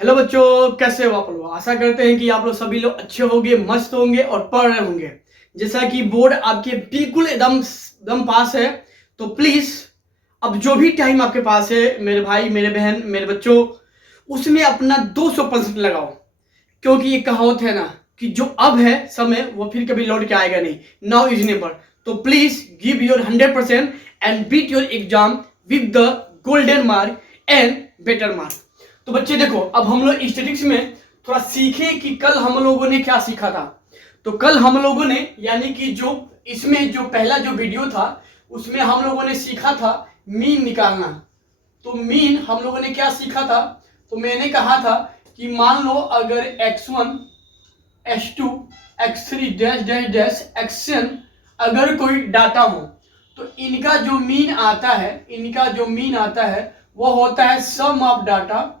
Hello बच्चों, कैसे हो आप लोग। आशा करते हैं कि आप लोग सभी लोग अच्छे होंगे, मस्त होंगे और पढ़ रहे होंगे। जैसा कि बोर्ड आपके बिल्कुल एकदम एकदम पास है, तो प्लीज अब जो भी टाइम आपके पास है मेरे भाई, मेरे बहन, मेरे बच्चों, उसमें अपना 200% लगाओ। क्योंकि ये कहावत है ना कि जो अब है समय वो फिर कभी लौट के आएगा नहीं। Now is never. तो please give your 100% and beat your exam with the golden mark and better mark. तो बच्चे देखो, अब हम लोग स्टैटिस्टिक्स में थोड़ा सीखे कि कल हम लोगों ने क्या सीखा था। तो कल हम लोगों ने यानी कि जो इसमें जो पहला जो वीडियो था उसमें हम लोगों ने सीखा था मीन निकालना। तो मीन हम लोगों ने क्या सीखा था, तो मैंने कहा था कि मान लो अगर x1 x2 x3 dash dash dash xn अगर कोई डाटा हो तो इनका जो मीन आता है वो होता है sum of data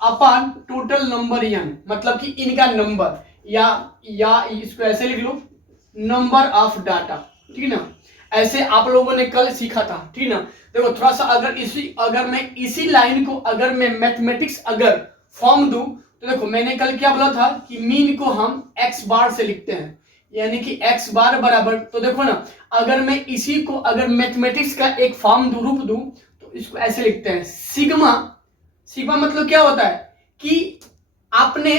upon total number n। मतलब कि इनका नंबर या इसको ऐसे लिख लो, नंबर ऑफ डाटा। ठीक ना, ऐसे आप लोगों ने कल सीखा था। ठीक ना, देखो थोड़ा सा अगर मैं इसी लाइन को अगर मैं मैथमेटिक्स अगर फॉर्म दूं तो देखो मैंने कल क्या बोला था कि मीन को हम x बार से लिखते हैं, यानी कि x बार बराबर। तो देखो ना, अगर मैं इसी को अगर मैथमेटिक्स का एक फॉर्म दूं, रूप दूं, तो इसको ऐसे लिखते हैं सिग्मा। सिग्मा मतलब क्या होता है कि आपने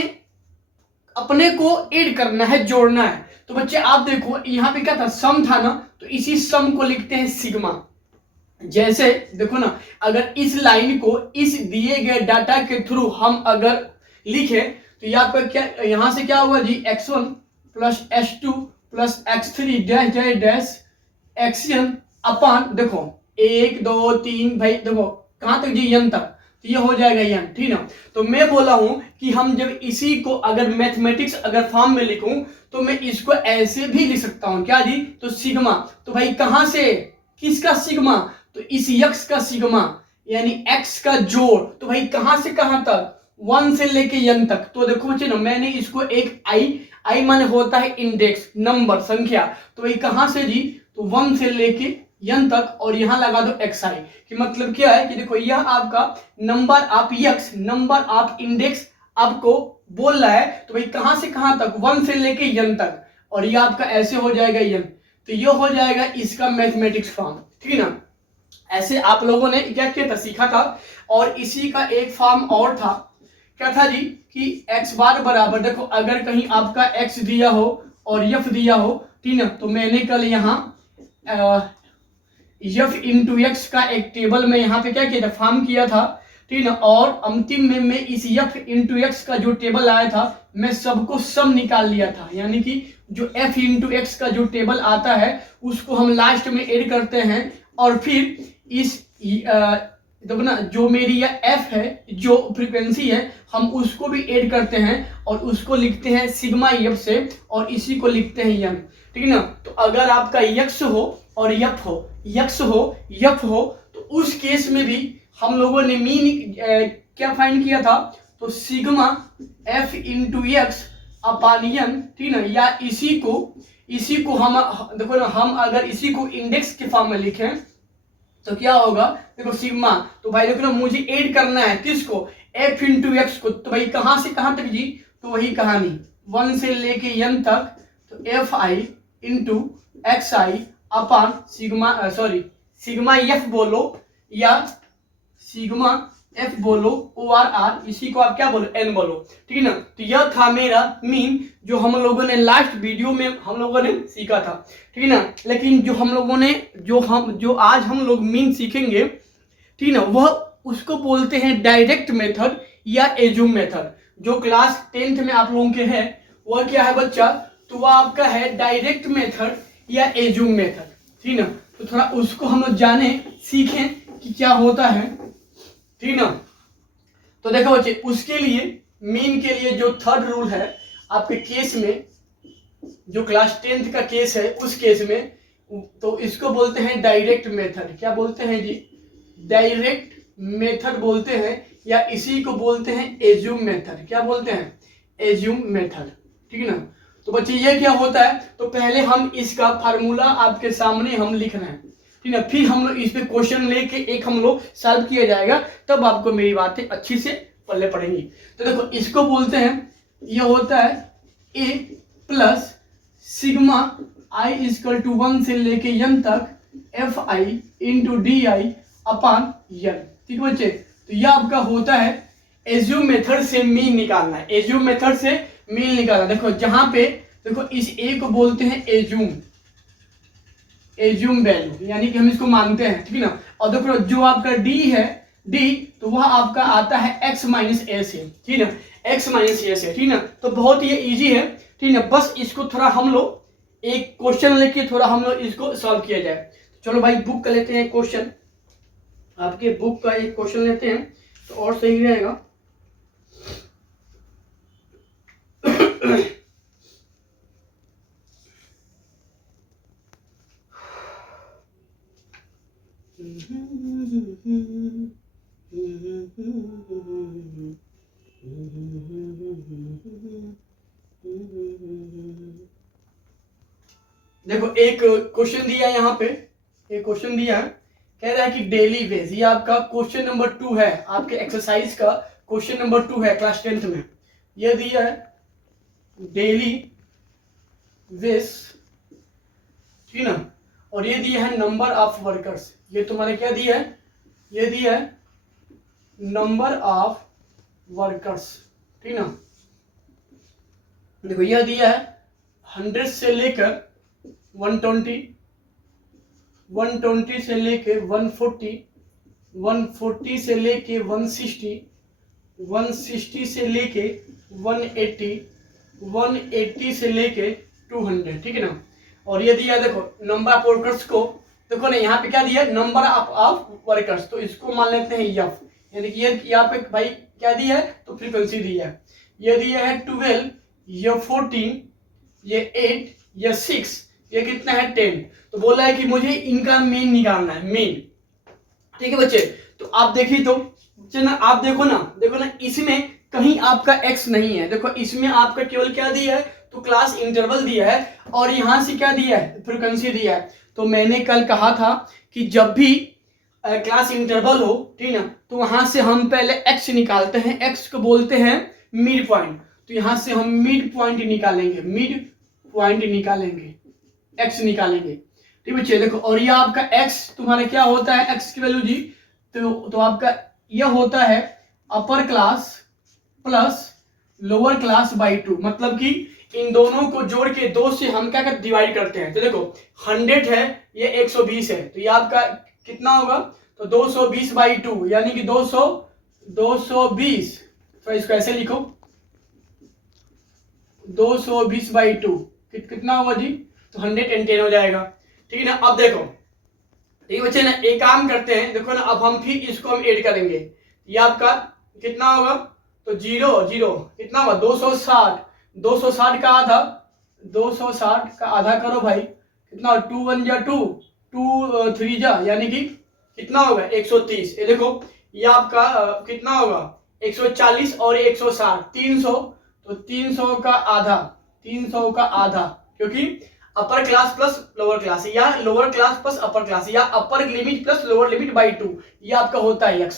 अपने को ऐड करना है, जोड़ना है। तो बच्चे आप देखो यहां पे क्या था, सम था ना, तो इसी सम को लिखते हैं सिग्मा। जैसे देखो ना, अगर इस लाइन को इस दिए गए डाटा के थ्रू हम अगर लिखे तो यहाँ पर क्या, यहां से क्या होगा जी, x1 plus x2 plus x3 dash dash dash xn upon देखो 1 2 3 भाई देखो कहां तक जी, n तक। तो ये हो जाएगा n। ठीक ना, तो मैं बोला हूं कि हम जब इसी को अगर मैथमेटिक्स अगर फॉर्म में लिखूं तो मैं इसको ऐसे भी लिख सकता हूं, क्या जी, तो सिग्मा। तो भाई कहां से, किसका सिग्मा, तो इस यक्स का सिग्मा यानी x का जोड़। तो भाई कहां से कहां तक, 1 से लेके n तक। तो देखो बच्चे ना, मैंने इसको एक आई माने होता है इंडेक्स, नंबर, संख्या। तो भाई कहां से जी, तो 1 से लेके n तक, और यहां लगा दो xi। कि मतलब क्या है कि देखो यह आपका number of x, number of index आपको बोल रहा है। तो भाई कहां से कहां तक, 1 से लेके n तक, और ये आपका ऐसे हो जाएगा n। तो ये हो जाएगा इसका मैथमेटिक्स फॉर्म। ठीक है ना, ऐसे आप लोगों ने क्या किया था, सीखा था। और इसी का एक फॉर्म और था, क्या था जी, कि x बार बराबर देखो अगर कहीं आपका x दिया हो और f दिया हो, ठीक ना, तो मैंने कल यहाँ f इंटू एक्स का एक टेबल में यहाँ पे क्या किया था, फॉर्म किया था। ठीक ना, और अंतिम में मैं इस f इंटू एक्स का जो टेबल आया था मैं सबको सम निकाल लिया था। यानी कि जो f इंटू एक्स का जो टेबल आता है उसको हम लास्ट में ऐड करते हैं, और फिर इस देखो ना, जो मेरी यह f है, जो फ्रीक्वेंसी है, हम उसको भी ऐड करते हैं और उसको लिखते हैं सिग्मा f से, और इसी को लिखते हैं n। ठीक है ना, तो अगर आपका x हो और f हो, x हो f हो, तो उस केस में भी हम लोगों ने मीन क्या फाइंड किया था, तो सिग्मा f इंटू एक्स अपान n। ठीक ना, या इसी को हम देखो ना, हम अगर इसी को इंडेक्स के फॉर्म में लिखें तो क्या होगा, देखो सिग्मा। तो भाई देखो ना, मुझे ऐड करना है किसको, f इंटू एक्स को। तो भाई कहां से कहां तक जी, तो वही कहानी 1 से लेके n तक, तो F I into x I upon sigma sigma f बोलो या सिग्मा f बोलो, ओ आर आर, इसी को आप क्या बोलो, n बोलो। ठीक है ना, तो यह था मेरा मीन जो हम लोगों ने लास्ट वीडियो में हम लोगों ने सीखा था। ठीक है ना, लेकिन जो हम लोगों ने जो आज हम लोग मीन सीखेंगे, ठीक है ना, वह उसको बोलते हैं डायरेक्ट मेथड या एज्यूम मेथड। जो क्लास 10th में आप लोगों के है वह क्या है बच्चा, तो वह आपका है डायरेक्ट मेथड या एज्यूम मेथड। ठीक ना, तो थोड़ा उसको हम लोग जाने, सीखें कि क्या होता है। ठीक ना, तो देखो बच्चे, उसके लिए मीन के लिए जो थर्ड रूल है आपके केस में, जो क्लास 10th का केस है उस केस में, तो इसको बोलते हैं डायरेक्ट मेथड। क्या बोलते हैं जी, डायरेक्ट मेथड बोलते हैं, या इसी को बोलते हैं एज्यूम मेथड। क्या बोलते हैं, एज्यूम मेथड। ठीक है ना, तो बच्चे ये क्या होता है, तो पहले हम इसका फार्मूला आपके सामने हम लिख रहे हैं। ठीक है। फिर हम लोग इस पे क्वेश्चन लेके एक हम लोग सॉल्व किया जाएगा, तब आपको मेरी बातें अच्छी से पल्ले पड़ेंगी। तो देखो इसको बोलते हैं, ये होता है a plus sigma i equal to 1 से लेके n तक F I into D I upon n। ठीक है बच्चे, तो यह आपका होता है एज्यूम मेथड से मीन निकालना है, एज्यूम मेथड से मीन निकालना। देखो जहां पे देखो इस ए को बोलते हैं एज्यूम, एज्यूम वैल्यू, यानी कि हम इसको मानते हैं, ठीक है ना। और देखो जो आपका डी है, डी तो वह आपका आता है x माइनस ए से, ठीक है ना, x माइनस ए से, ठीक है ना। तो बहुत ये इजी है, ठीक है ना। बस इसको थोड़ा हम लोग एक क्वेश्चन लेके थोड़ा हम लोग इसको सॉल्व किया जाए। चलो भाई बुक का लेते हैं क्वेश्चन, आपके बुक का एक क्वेश्चन लेते हैं तो और सही रहेगा। देखो एक क्वेश्चन दिया है यहाँ पे, एक क्वेश्चन दिया है, कह रहा है कि डेली वेज, ये आपका क्वेश्चन नंबर 2 है, आपके एक्सरसाइज का क्वेश्चन नंबर 2 है क्लास 10th में। ये दिया है डेली वेज, ठीक है ना, और ये दिया है नंबर ऑफ वर्कर्स। ये तुम्हारे क्या दिया है, ये दिया है नंबर ऑफ वर्कर्स, ठीक ना। देखो यह दिया है 100 से लेकर 120, 120 से लेके 140, 140 से लेके 160, 160 से लेके 180, 180 से लेके 200, ठीक है ना। और ये दिया देखो नंबर ऑफ वर्कर्स को, देखो ना यहाँ पे क्या दिया है, नंबर ऑफ वर्कर्स, तो इसको मान लेते हैं एफ, यानी कि ये यहाँ पे भाई क्या दिया है, तो फ्रीक्वेंसी दिया है। ये दिया है 12, ये 14, ये 8, ये 6, ये कितना है 10। तो बोला है कि मुझे इनका मीन निकालना है, मीन, ठीक है बच्चे। तो आप देखिए, तो चलो आप देखो ना इसमें कहीं आपका x नहीं है, देखो इसमें आपका केवल क्या दिया है, तो क्लास इंटरवल दिया है, और यहां से क्या दिया है, फ्रीक्वेंसी दिया है। तो मैंने कल कहा था कि जब भी क्लास इंटरवल हो, ठीक ना, तो वहां से हम पहले x निकालते हैं, x को बोलते हैं मिड पॉइंट। तो यहां से हम मिड पॉइंट निकालेंगे, मिड पॉइंट निकालेंगे, x निकालेंगे, ठीक बच्चे। देखो और ये आपका x तुम्हारा क्या होता है, x की वैल्यू जी, तो आपका यह होता है अपर class plus lower class by 2, मतलब कि इन दोनों को जोड़ के 2 से हम क्या कर डिवाइड करते हैं। तो देखो 100 है, ये 120 है, तो ये आपका कितना होगा, तो 220 बाई 2, यानी कि 220। तो इसको ऐसे लिखो 220 बाई 2 कितना होगा जी, तो 110 हो जाएगा, ठीक है ना। अब देखो ठीक है बच्चे ना, एक काम करते हैं, देखो ना अब हम फिर इसको हम ऐड करेंगे, ये आपका कितना होगा, तो 0 0 कितना होगा 260, 260 का आधा, 260 का आधा करो भाई, कितना 2 1 जा 2, 2 3 जा, यानी कि कितना होगा 130। ये देखो ये आपका कितना होगा 140 और 160, 300, तो 300 का आधा, 300 का आधा, क्योंकि upper class plus lower class, या lower class plus upper class, या upper limit plus lower limit by 2, ये आपका होता है x।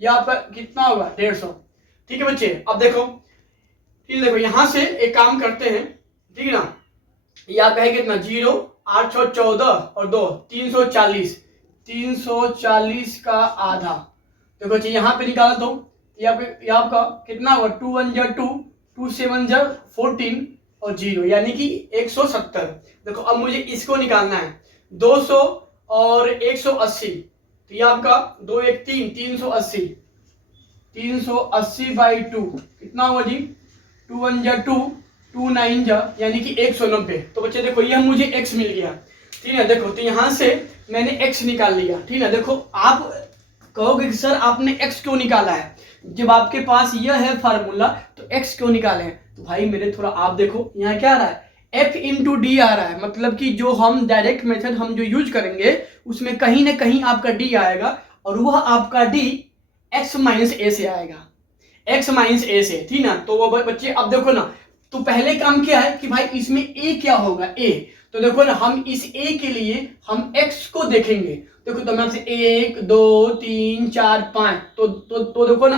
ये आपका कितना होगा 150, ठीक है बच्चे। अब देखो ठीक है, देखो यहां से एक काम करते हैं, ठीक है ना, ये आपका है कितना 0 8 6 14 और 2 340, 340 का आधा। देखो जी यहाँ पे निकाला तो ये आपका कितना होगा 2 1 जा 2, 2 7 जा 14 और 0, यानी कि 170। देखो अब मुझे इसको निकालना है, 200 और 180, तो ये आपका 2 1 3 380, 380 बाई 2 कितना होगा जी, 2 1 जा 2, 2 9 जा, यानी कि 190। तो बच्चे देखो ये मुझे x मिल गया, ठीक है। देखो तो यहां से मैंने x निकाल लिया, ठीक है। देखो आप कहोगे कि सर आपने x क्यों निकाला है, जब आपके पास यह है फार्मूला तो x क्यों निकाले हैं। तो भाई मेरे थोड़ा आप देखो यहाँ क्या आ रहा है, f इंटू डी आ रहा है, मतलब कि जो हम डायरेक्ट मेथड हम जो यूज करेंगे उसमें कहीं ना कहीं आपका d आएगा, और वह आपका d x माइनस ए से आएगा, x माइनस ए से, ठीक ना। तो वो बच्चे अब देखो ना, तो पहले काम क्या है कि भाई इसमें a क्या होगा, a। तो देखो ना हम इस a के लिए हम x को देखेंगे, देखो तो मैं आपसे 1 2 3 4 5 तो देखो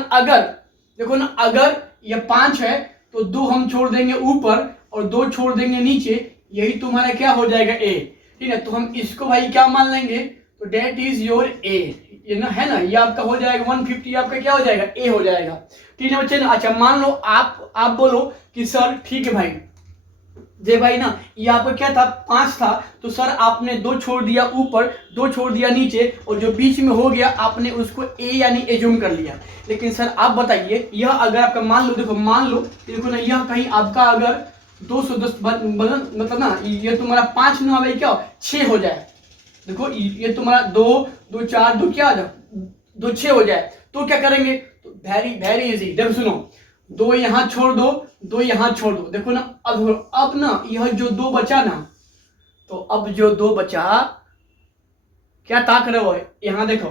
ना, अगर ये 5 है तो 2 हम छोड़ देंगे ऊपर और 2 छोड़ देंगे नीचे, यही तुम्हारा क्या हो जाएगा ए। ठीक है, तो हम इसको भाई क्या मान लेंगे, तो डेट इज योर ए, ये ना है ना, ये आपका हो जाएगा 150, आपका क्या हो जाएगा ए हो जाएगा। ठीक है बच्चे ना। अच्छा मान लो आप बोलो कि सर ठीक है भाई, जे भाई ना ये आपका क्या था 5 था, तो सर आपने 2 छोड़ दिया ऊपर, 2 छोड़ दिया नीचे, और जो बीच में हो गया आपने उसको ए यानी एज्यूम कर लिया। लेकिन सर आप बताइए, यह अगर आपका मान लो देखो ना, यह कहीं आपका अगर 210 मतलब ना ये तुम्हारा 5 ना भाई क्या 6 हो जाए, देखो ये तुम्हारा 2 2 4 2 क्या आ जाए 2 6 हो जाए, तो क्या करेंगे, तो वेरी इजी। देखो सुनो, 2 यहां छोड़ दो, 2 यहां छोड़ दो, देखो ना अब ना यह जो 2 बचा ना, तो अब जो 2 बचा क्या ताक रहे हो यहां देखो,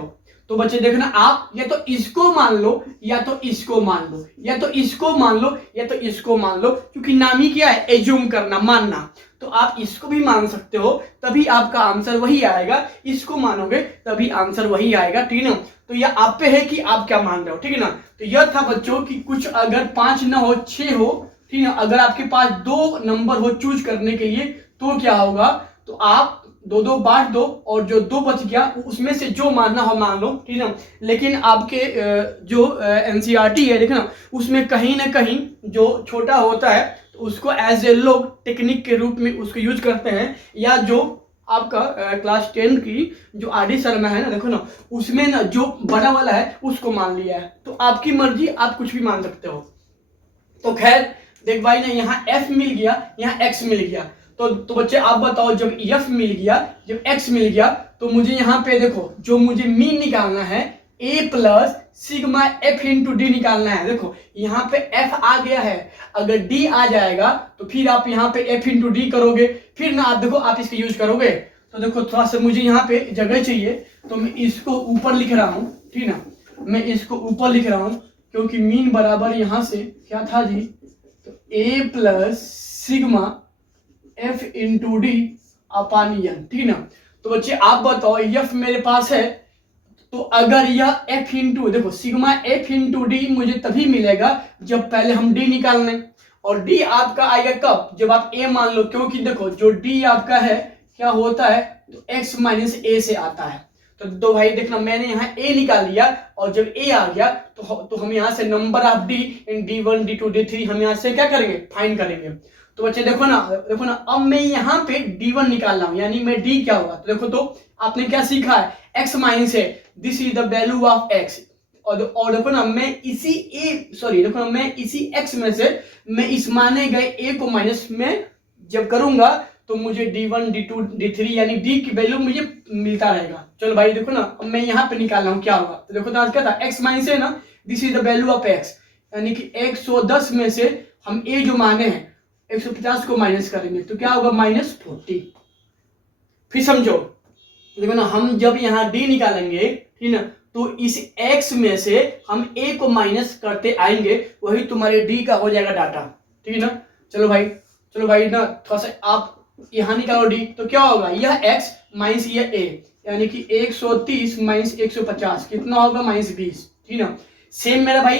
तो बच्चे देखो ना, आप या तो इसको मान लो या तो इसको मान लो, या तो इसको मान लो या तो इसको मान लो, क्योंकि नाम ही क्या है एज्यूम करना, मानना। तो आप इसको भी मान सकते हो, तभी आपका आंसर वही आएगा, इसको मानोगे तभी आंसर वही आएगा। ठीक है ना, तो यह आप पे है कि आप क्या मान रहे हो। ठीक है ना, तो यह था बच्चों कि कुछ अगर 5 ना हो 6 हो, ठीक है, अगर आपके पास 2 नंबर हो चूज करने के लिए, तो क्या होगा, तो आप 2 बांट दो और जो 2 बच गया उसमें से जो मानना हो मान लो। ठीक है ना, लेकिन आपके जो एनसीईआरटी है देखना, उसमें कहीं ना कहीं जो छोटा होता है तो उसको एज ए लोग टेक्निक के रूप में उसको यूज करते हैं, या जो आपका क्लास 10 की जो आरडी शर्मा है ना, देखो ना उसमें ना जो बड़ा वाला है उसको मान लिया है। तो आपकी मर्जी, आप कुछ भी मान सकते हो। तो खैर देख भाई ना, यहाँ एफ मिल गया, यहाँ एक्स मिल गया, तो बच्चे आप बताओ, जब एफ मिल गया, जब एक्स मिल गया, तो मुझे यहाँ पे देखो जो मुझे मीन निकालना है A plus sigma F into D निकालना है। देखो यहाँ पे एफ आ गया है, अगर डी आ जाएगा तो फिर आप यहाँ पे एफ इंटू डी करोगे, फिर ना आप देखो आप इसका यूज करोगे। तो देखो थोड़ा सा मुझे यहाँ पे जगह चाहिए, तो मैं इसको ऊपर लिख रहा हूँ। ठीक ना, मैं इसको ऊपर लिख रहा हूँ क्योंकि मीन बराबर यहाँ से क्या था जी, तो A plus sigma F into D upon N. ठीक ना, तो बच्चे आप बताओ एफ मेरे पास है, तो अगर यह एफ इंटू देखो सिग्मा एफ इंटू डी मुझे तभी मिलेगा जब पहले हम डी निकाल लें, और डी आपका आएगा कब, जब आप ए मान लो, क्योंकि देखो जो डी आपका है क्या होता है, तो एक्स माइनस ए से आता है। तो भाई देखना मैंने यहाँ ए निकाल लिया, और जब ए आ गया तो हम यहाँ से number of D in D1 D2 D3 हम यहाँ से क्या करेंगे, फाइंड करेंगे। तो बच्चे देखो ना अब मैं यहाँ पे D1 निकाल रहा हूँ, यानी मैं D क्या होगा, तो देखो तो आपने क्या सीखा है, x माइनस है, this is the value of x, और देखो ना मैं इसी x में से मैं इस माने गए a को माइनस में जब करूंगा तो मुझे D1 D2 D3 यानी D की वैल्यू मुझे मिलता रहेगा। चलो भाई देखो ना, अब मैं यहाँ पे निकाल रहा हूँ क्या होगा, तो देखो तो आज क्या था x माइनस है ना, this is the value of x, यानी कि 110 में से हम a जो माने हैं 150 को माइनस करेंगे तो क्या होगा -40। फिर समझो देखो ना, हम जब यहाँ d निकालेंगे ठीक ना, तो इस x में से हम a को माइनस करते आएंगे, वही तुम्हारे d का हो जाएगा डाटा। ठीक है ना, चलो भाई ना थोड़ा सा आप यहाँ निकालो d, तो क्या होगा, यह x माइनस यह a, यानी कि 130 माइनस 150 कितना होगा -20। ठीक ना, सेम मेरा भाई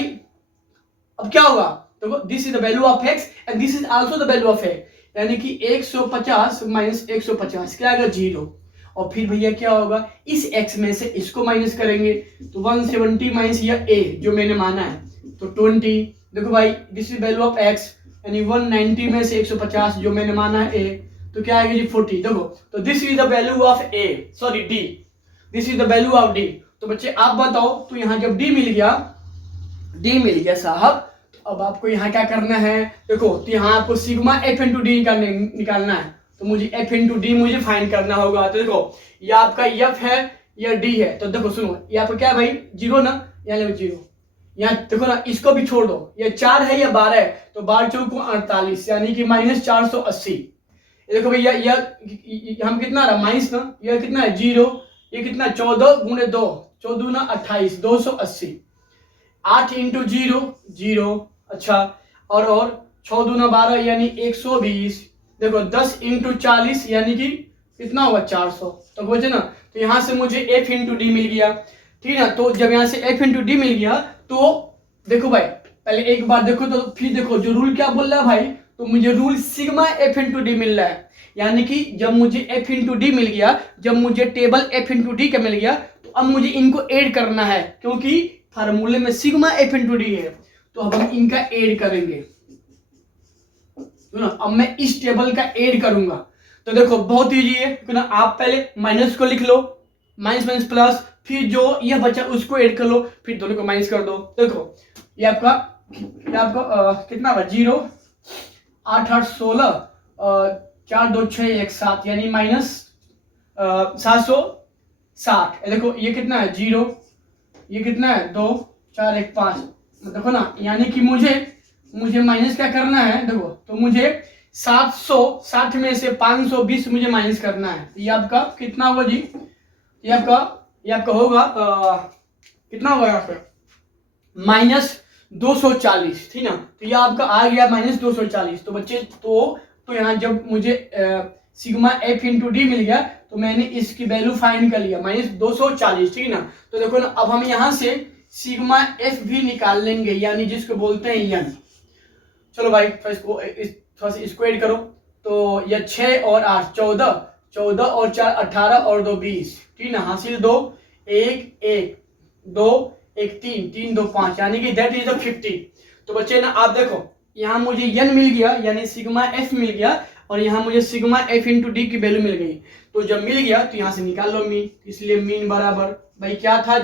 अब क्या होगा, तो this is the value of x and this is also the value of a, यानी कि 150 माइनस 150 क्या आएगा 0, और फिर भैया क्या होगा, इस x में से इसको माइनस करेंगे तो 170 माइनस यह a जो मैंने माना है तो 20। देखो भाई this is value of x, यानी 190 में से 150 जो मैंने माना है a, तो क्या आएगा जी 40। देखो तो this is the value of a, sorry d, this is the value of d। तो बच्चे आप बताओ, तो यहाँ जब d मिल गया साहब, तो अब आपको यहाँ क्या करना है, देखो तो यहाँ आपको सिग्मा एफ इंटू डी निकालना है, तो मुझे एफ इंटू डी मुझे फाइंड करना होगा। तो देखो ये आपका एफ है, ये डी है, तो देखो सुनो ये आपका क्या है भाई 0 ना, यहाँ 0, यहाँ देखो ना इसको भी छोड़ दो, ये 4 है या 12 है, तो 12 चौको 48 यानी कि -480। देखो भैया यह हम कितना रहा माइनस ना, यह कितना है 0, ये कितना 14 गुणे 2, 14 ना 28, 280, 8 इंटू 0 0, अच्छा और 6 दूना 12 यानी 120, देखो 10 इंटू 40 यानी कि कितना होगा 400। तो बोझे ना, तो यहाँ से मुझे एफ इंटू डी मिल गया, ठीक है ना। तो जब यहाँ से एफ इंटू डी मिल गया तो देखो भाई पहले एक बार देखो तो फिर देखो जो रूल क्या बोल रहा है भाई, तो मुझे rule sigma F into D मिल रहा है, यानी कि जब मुझे एफ इंटू डी मिल गया, जब मुझे टेबल एफ इंटू डी का मिल गया, तो अब मुझे इनको ऐड करना है क्योंकि फार्मूले में सिग्मा एफ इंटू डी है, तो अब हम इनका ऐड करेंगे ना। अब मैं इस टेबल का ऐड करूंगा, तो देखो बहुत ईजी है ना। आप पहले माइनस को लिख लो, माइनस माइनस प्लस, फिर जो यह बचा उसको ऐड कर लो, फिर दोनों को माइनस कर दो। देखो ये आपका कितना हुआ, 0 8 8 16 4 2 6 1 7, यानी माइनस 760। देखो ये कितना है 0, ये कितना है 2 4 1 5, देखो ना, यानी कि मुझे माइनस क्या करना है, देखो तो मुझे 760 में से 520 मुझे माइनस करना है। ये आपका कितना होगा जी, ये आपका होगा कितना होगा यहाँ पे माइनस 240, ठीक ना। तो ये आपका आ गया माइनस 240। तो बच्चे तो यहाँ जब मुझे सिग्मा एफ इंटू डी मिल गया तो मैंने इसकी वैल्यू फाइंड कर लिया माइनस 240, ठीक ना। तो देखो ना अब हम यहाँ से सिग्मा एफ भी निकाल लेंगे, यानी जिसको बोलते हैं एन। चलो भाई थोड़ा सा इसको ऐड करो, तो यह 6 और 8 14 और 4 18 और 2 20, ठीक ना। हासिल 2 1 1 2 1 3 3 2 5, यानी कि दैट इज 50। तो बच्चे ना आप देखो यहाँ मुझे एन मिल गया, यानी सिग्मा एफ मिल गया, और यहाँ मुझे सिग्मा एफ इंटू डी की वैल्यू मिल गई। तो जब मिल गया तो यहाँ से निकाल लो मीन, इसलिए मीन बराबर भाई क्या था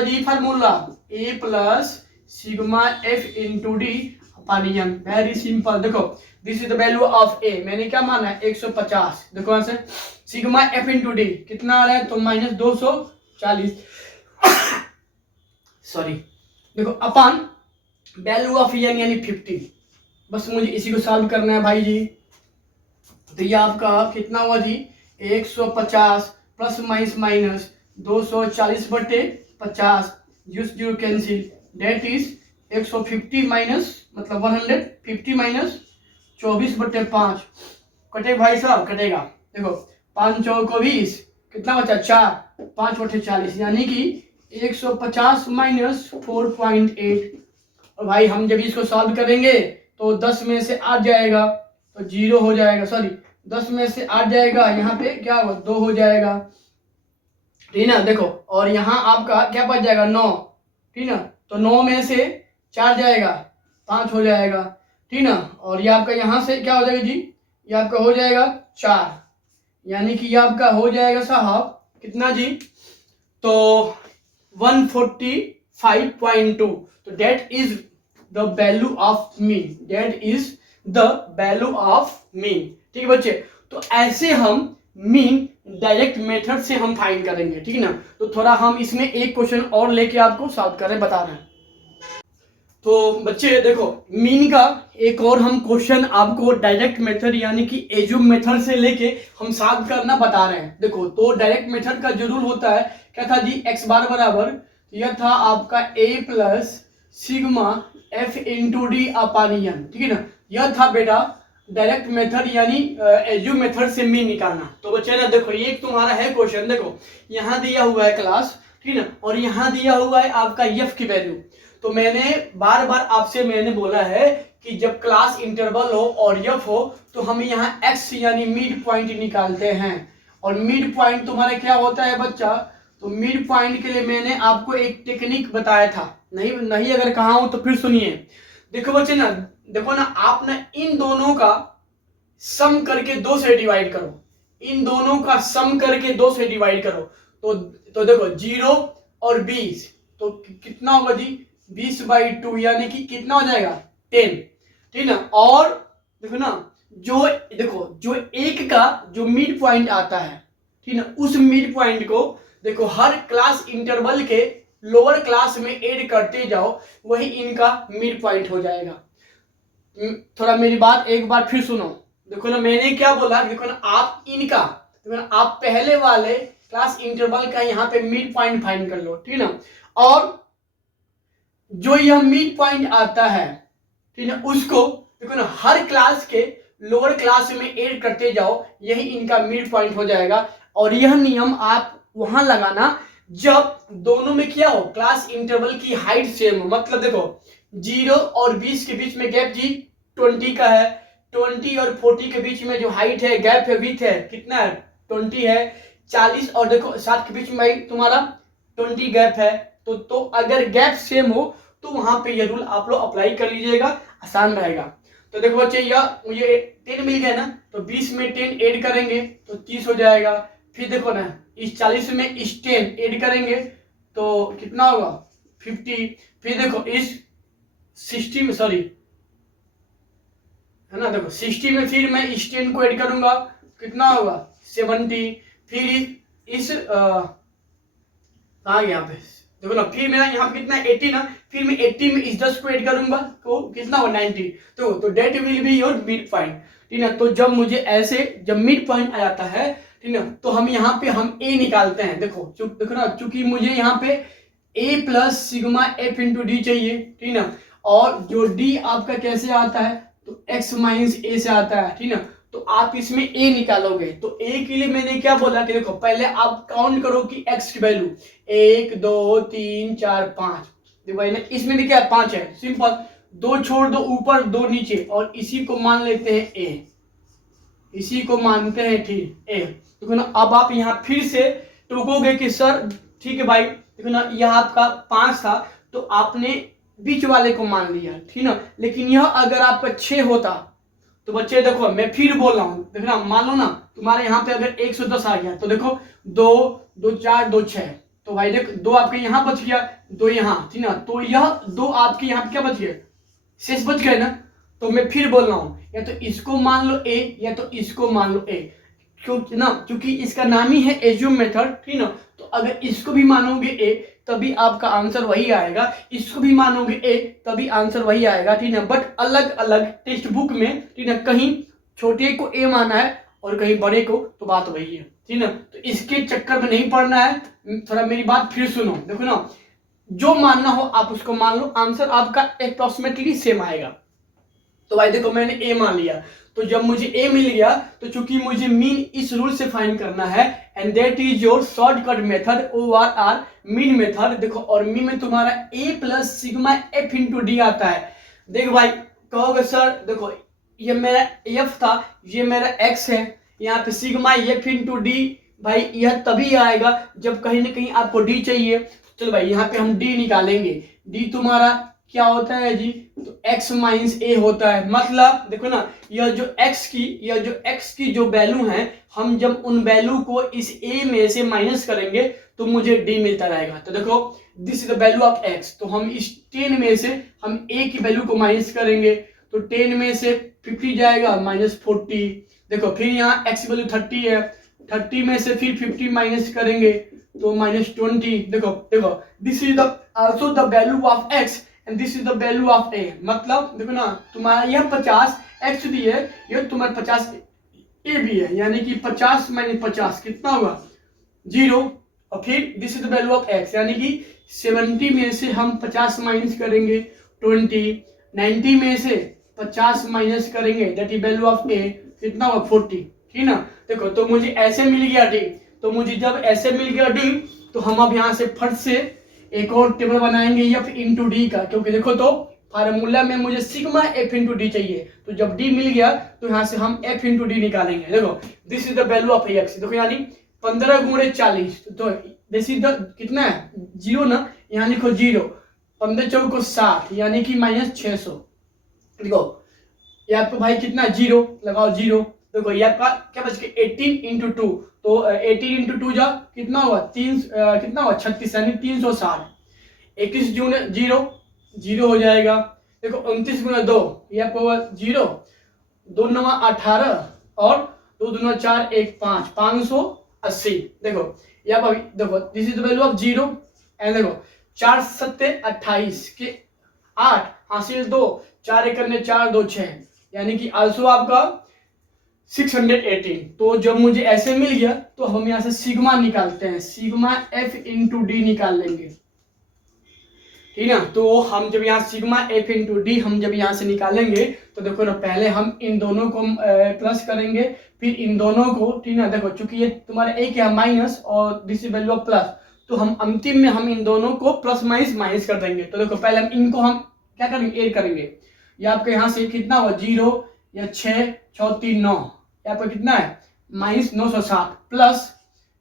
जी formula A plus sigma F into D upon N. Very simple. देखो this is the value of A, मैंने क्या माना है 150। देखो यहाँ से सिग्मा एफ इंटू डी कितना आ रहा है, तो माइनस 240 सॉरी, देखो अपॉन वैल्यू ऑफ एन यानी 50। बस मुझे इसी को सॉल्व करना है भाई जी। तो ये आपका कितना हुआ जी 150 प्लस माइनस 240 बटे 50, zero cancel, that is 150 minus मतलब 150 माइनस 24 बटे 5, कटे भाई साहब कटेगा। देखो 5 चौको 20, कितना बचा 4, 5 बटे 40, यानी कि 150 माइनस 4.8। और भाई हम जब इसको सॉल्व करेंगे तो 10 में से 8 जाएगा तो 0 हो जाएगा, सॉरी 10 में से 8 जाएगा, यहाँ पे क्या होगा 2 हो जाएगा, ठीक ना। देखो और यहाँ आपका क्या बच जाएगा 9, ठीक ना। तो 9 में से 4 जाएगा 5 हो जाएगा, ठीक ना। और ये आपका यहाँ से क्या हो जाएगा जी, ये आपका हो जाएगा 4, यानी कि ये आपका हो जाएगा साहब कितना जी, तो 145.2। तो that is the value of mean, that is the value of mean, ठीक है बच्चे। तो ऐसे हम मीन डायरेक्ट मेथड से हम फाइंड करेंगे, ठीक है ना। तो थोड़ा हम इसमें एक क्वेश्चन और लेके आपको सॉल्व करें बता रहे हैं। तो बच्चे देखो मीन का एक और हम क्वेश्चन आपको डायरेक्ट मेथड यानी कि एज्यूम मेथड से लेके हम सॉल्व करना बता रहे हैं। देखो तो डायरेक्ट मेथड का जो रूल होता है क्या था जी, एक्स बार बराबर यह था आपका A plus sigma F into D upon N, ठीक है ना। यह था बेटा डायरेक्ट मेथड यानी एज्यूम मेथड से मीन निकालना। तो बच्चे ना देखो ये तुम्हारा है क्वेश्चन, देखो यहाँ दिया हुआ है क्लास, ठीक है ना, और यहाँ दिया हुआ है आपका एफ की वैल्यू। तो मैंने बार बार आपसे मैंने बोला है कि जब क्लास इंटरवल हो और एफ हो तो हम यहाँ एक्स यानी मिड पॉइंट निकालते हैं। और मिड पॉइंट तुम्हारा क्या होता है बच्चा, तो मिड पॉइंट के लिए मैंने आपको एक टेक्निक बताया था, नहीं अगर कहा हूं तो फिर सुनिए। देखो बच्चे ना, देखो ना आप ना इन दोनों का सम करके 2 से डिवाइड करो, इन दोनों का सम करके 2 से डिवाइड करो। तो देखो 0 और 20, तो कितना होगा जी 20/2, यानी कि कितना हो जाएगा 10, ठीक ना। और देखो ना जो एक का जो मिड पॉइंट आता है, ठीक ना, उस मिड पॉइंट को देखो हर क्लास इंटरवल के लोअर क्लास में ऐड करते जाओ, वही इनका मिड पॉइंट हो जाएगा। थोड़ा मेरी बात एक बार फिर सुनो। देखो ना मैंने क्या बोला, देखो ना आप इनका, देखो ना आप पहले वाले क्लास इंटरवल का यहाँ पे मिड पॉइंट फाइंड कर लो, ठीक ना। और जो यह मिड पॉइंट आता है, ठीक है, उसको देखो ना हर क्लास के लोअर क्लास में ऐड करते जाओ, यही इनका मिड पॉइंट हो जाएगा। और यह नियम आप वहां लगाना जब दोनों में क्या हो, क्लास इंटरवल की हाइट सेम हो। मतलब देखो 0 और 20 के बीच में गैप जी 20 का है, 20 और 40 के बीच में जो हाइट है, गैप है, विड्थ है, कितना है 20 है। 40 और देखो 60 के बीच में भाई तुम्हारा 20 गैप है। तो अगर गैप सेम हो तो वहां पे ये रूल आप लोग अप्लाई कर लीजिएगा, आसान रहेगा। तो देखो बच्चे यह मुझे 10 मिल गया ना, तो 20 में 10 ऐड करेंगे तो 30 हो जाएगा। फिर देखो ना इस 40 में इस 10 ऐड करेंगे तो कितना होगा 50। फिर देखो इस 60 में, सॉरी है ना, देखो 60 में फिर मैं इस 10 को ऐड करूंगा, कितना होगा 70। फिर इस यहाँ पे देखो ना, फिर मेरा यहाँ पे कितना 80 ना, फिर मैं 80 में इस 10 को ऐड करूंगा तो कितना होगा 90। तो that will be your mid point, ठीक है। तो जब मुझे ऐसे जब मिड पॉइंट आ जाता है, ठीक है, तो हम यहाँ पे हम ए निकालते हैं। देखो देखो ना, चूंकि मुझे यहाँ पे A plus sigma F into D चाहिए, ठीक है, और जो डी आपका कैसे आता है तो एक्स माइनस ए से आता है, ठीक है। तो आप इसमें a निकालोगे, तो a के लिए मैंने क्या बोला कि देखो पहले आप काउंट करो कि x की वैल्यू 1 2 3 4 5, देखो भाई ना इसमें भी क्या 5 है, सिंपल 2 छोड़ दो ऊपर 2 नीचे, और इसी को मान लेते हैं a, इसी को मानते हैं ठीक a। देखो ना अब आप यहाँ फिर से टोकोगे कि सर ठीक है भाई, देखो ना यह आपका 5 था तो आपने बीच वाले को मान लिया, ठीक ना, लेकिन यह अगर आपका 6 होता तो बच्चे देखो मैं फिर बोल रहा हूँ, देखो ना मान लो ना तुम्हारे यहाँ पे अगर 110 आ गया तो देखो 2 2 4 2 6, तो भाई देख 2 आपके यहाँ बच गया, 2 यहाँ, ठीक ना, तो यह 2 आपके यहाँ पे क्या बच गए, शेष बच गए ना। तो मैं फिर बोल रहा हूँ या तो इसको मान लो a या तो इसको मान लो a, क्योंकि इसका नाम ही है एज्यूम मेथड, ठीक ना। तो अगर इसको भी मानोगे a तभी आपका आंसर वही आएगा, इसको भी मानोगे a तभी आंसर वही आएगा, ठीक है। बट अलग अलग टेक्स्ट बुक में, ठीक है, कहीं छोटे को a माना है और कहीं बड़े को, तो बात वही है, ठीक है। तो इसके चक्कर में नहीं पड़ना है, थोड़ा मेरी बात फिर सुनो। देखो ना जो मानना हो आप उसको मान लो, आंसर आपका अप्रोक्सीमेटली सेम आएगा। तो भाई देखो मैंने a मान लिया, तो जब मुझे a मिल गया तो चूंकि मुझे मीन इस रूल से फाइंड करना है, and that is your shortcut method ORR mean method. देखो और मीन में तुम्हारा a plus sigma f into D आता है। देखो भाई कहोगे सर देखो ये मेरा f था, ये मेरा x है, यहाँ पे सिग्मा f इंटू डी, भाई यह तभी आएगा जब कहीं ना कहीं आपको d चाहिए। चलो भाई यहाँ पे हम d निकालेंगे, d तुम्हारा क्या होता है जी, तो x माइनस ए होता है। मतलब देखो ना यह जो x की जो वैल्यू है, हम जब उन वैल्यू को इस a में से माइनस करेंगे तो मुझे d मिलता रहेगा। तो देखो this is the value of x, तो हम इस 10 में से हम a की वैल्यू को माइनस करेंगे तो 10 में से 50 जाएगा माइनस 40। देखो फिर यहाँ x की वैल्यू 30 है, 30 में से फिर 50 माइनस करेंगे तो माइनस 20। देखो this is the also the value of x and this is the value of a। मतलब देखो ना तुम्हारा यह 50 x भी है, यह तुम्हारा 50 a भी है, यानी कि 50 माइनस 50 कितना होगा 0। और फिर this is the value of x, यानी कि 70 में से हम 50 माइनस करेंगे 20, 90 में से 50 माइनस करेंगे that is value of a, कितना होगा 40, ठीक ना। देखो तो मुझे ऐसे मिल गया d, तो मुझे जब ऐसे मिल गया d तो हम अब यहाँ से फट से एक और टेबल बनाएंगे f इंटू डी का, क्योंकि देखो तो फार्मूला में मुझे सिग्मा f इंटू डी चाहिए, तो जब d मिल गया तो यहाँ से हम f इंटू डी निकालेंगे। देखो this is the value of x, देखो यानी 15 गुणे 40, तो दिस इज द कितना है 0 ना, यहाँ लिखो 0, 15 चौको 60 यानी कि माइनस 600। देखो ये आपको भाई कितना 0 लगाओ 0, देखो ये आपका क्या बच गया 18 इंटू 2, तो 18 इंटू 2 जा कितना होगा कितना होगा 36 यानी 360। 21 जून 0 हो जाएगा। देखो 29 गुना 2 ये आपको 0, 2 9 18 और 2 दूना 4 1 5 580। देखो ये आप अभी देखो this is the value of 0 and देखो 4 7 28 के 8 हासिल 2, 4 1 करने 4 2 6, यानी कि आल्सो आपका 618। तो जब मुझे ऐसे मिल गया तो हम यहाँ से सिग्मा निकालते हैं, सिग्मा f इंटू डी निकाल लेंगे, ठीक है ना। तो हम जब यहाँ सिग्मा एफ इंटू डी हम जब यहाँ से निकालेंगे तो देखो ना, पहले हम इन दोनों को प्लस करेंगे, फिर इन दोनों को, ठीक है ना। देखो चूंकि ये तुम्हारा एक है माइनस और this is value of plus, तो हम अंतिम में हम इन दोनों को प्लस माइनस माइनस कर देंगे। तो देखो पहले हम इनको हम क्या करेंगे, ऐड करेंगे। ये आपके यहाँ से कितना हुआ, 0 या 6 6 3 9, ये आपका कितना है माइनस 960 प्लस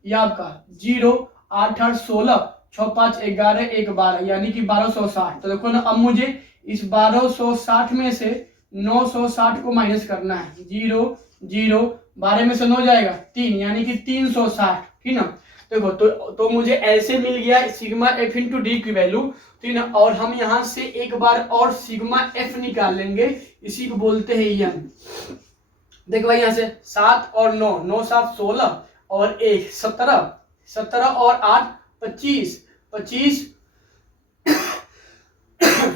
ये आपका 0 8 8 16 6 5 11 1 12 यानी कि 1260। तो देखो ना, अब मुझे इस 1260 में से 960 को माइनस करना है। 0 0 12 में से 9 जाएगा 3 यानी कि 360, ठीक ना। देखो तो मुझे ऐसे मिल गया सिग्मा एफ इंटू डी की वैल्यू, ठीक ना। और हम यहाँ से एक बार और सिग्मा एफ निकाल लेंगे, इसी को बोलते हैं यन। देखो भाई यहाँ से 7 और 9 9 7 16 और 1 17 17 और 8 25 25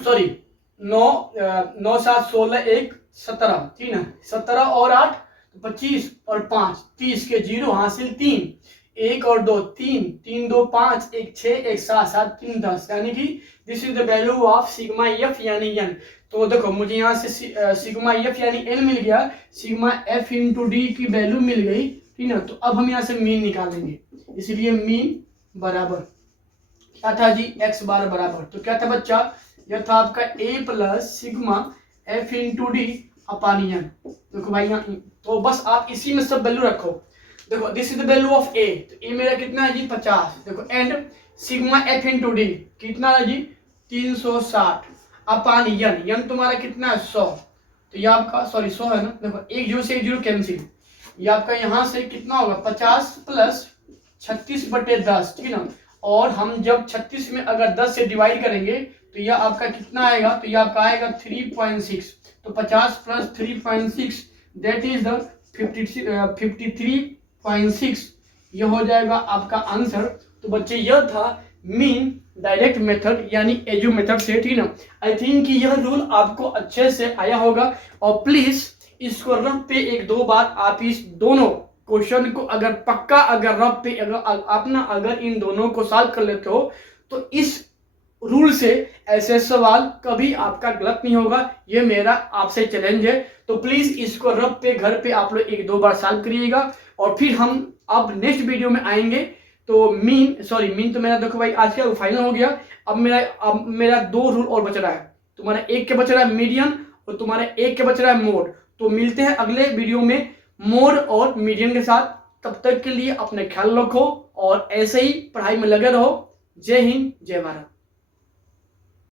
सॉरी 9 9 7 16 1 17, ठीक ना। 17 और 8 25 और 5 30 के 0 हासिल 3 1 और 2 3 3 2 5 1 6 1 7 7 3 10 यानी कि this is the value of sigma F यानी एन। तो देखो मुझे यहाँ से सिग्मा एफ यानी एन मिल गया, सिग्मा एफ इंटू डी की वैल्यू मिल गई, ठीक ना। तो अब हम यहाँ से मीन निकालेंगे, इसलिए मीन बराबर क्या था जी, एक्स बार बराबर। तो क्या था बच्चा, यह था आपका A plus sigma F into D upon N. देखो भाई यहाँ तो बस आप इसी में सब वैल्यू रखो। देखो this is the value of a, तो ए मेरा कितना है जी 50। देखो and sigma F into d कितना है जी 360 अपान यन, यन तुम्हारा कितना है 100। तो ये आपका सॉरी 100 है ना। देखो 1 0 से 1 0 कैंसिल, ये आपका यहाँ से कितना होगा 50 प्लस 36/10, ठीक है ना। और हम जब 36 में अगर 10 से डिवाइड करेंगे तो यह आपका कितना आएगा, तो यह आपका आएगा 3.6। तो 50 प्लस 3.6 दैट इज द 53.6, यह हो जाएगा आपका आंसर। तो बच्चे यह था मीन डायरेक्ट मेथड यानी एजू मेथड से, ठीक ना। आई थिंक कि यह रूल आपको अच्छे से आया होगा, और प्लीज इसको रफ पे 1-2 बार आप इस दोनों क्वेश्चन को अगर पक्का अगर रफ पे अगर इन दोनों को सॉल्व कर लेते हो तो इस रूल से ऐसे सवाल कभी आपका गलत नहीं होगा। ये मेरा आपसे चैलेंज है। तो प्लीज इसको रफ पे घर पे आप लोग 1-2 बार सॉल्व करिएगा, और फिर हम अब नेक्स्ट वीडियो में आएंगे। तो मीन तो मेरा देखो भाई आज का फाइनल हो गया। अब मेरा 2 रूल और बच रहा है, तुम्हारा एक के बच रहा है मीडियन और तुम्हारा एक के बच रहा है मोड। तो मिलते हैं अगले वीडियो में मोड और मीडियन के साथ। तब तक के लिए अपने ख्याल रखो और ऐसे ही पढ़ाई में लगे रहो। जय हिंद, जय भारत।